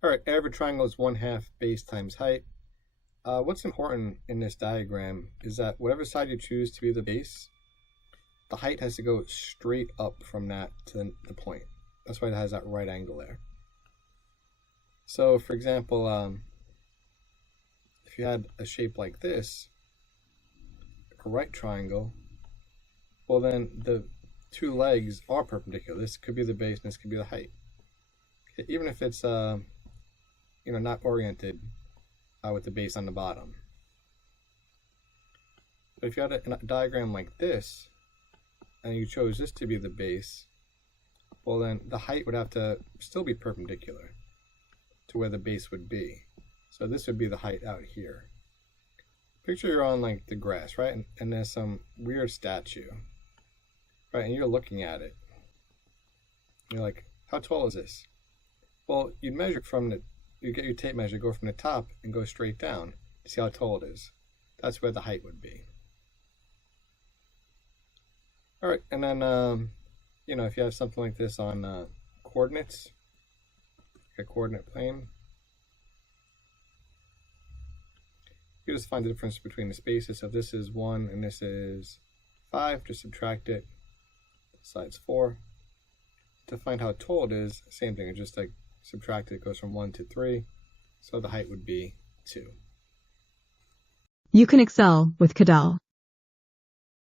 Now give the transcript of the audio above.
All right, every triangle is 1/2 base times height. What's important in this diagram is that whatever side you choose to be the base, the height has to go straight up from that to the point. That's why it has that right angle there. So, for example, if you had a shape like this, a right triangle, well then the two legs are perpendicular. This could be the base and this could be the height. Okay, even if it's not oriented with the base on the bottom. But if you had a diagram like this, and you chose this to be the base, well then the height would have to still be perpendicular to where the base would be. So this would be the height out here. Picture you're on like the grass, right? And there's some weird statue, right? And you're looking at it. You're like, how tall is this? Well, you'd measure you get your tape measure, go from the top and go straight down to see how tall it is. That's where the height would be. All right, and then, if you have something like this on coordinates, a coordinate plane, you just find the difference between the spaces. So if this is 1 and this is 5, just subtract it. This side's 4. To find how tall it is, same thing, just like subtract it, it goes from 1 to 3. So the height would be 2. You can excel with Cadell.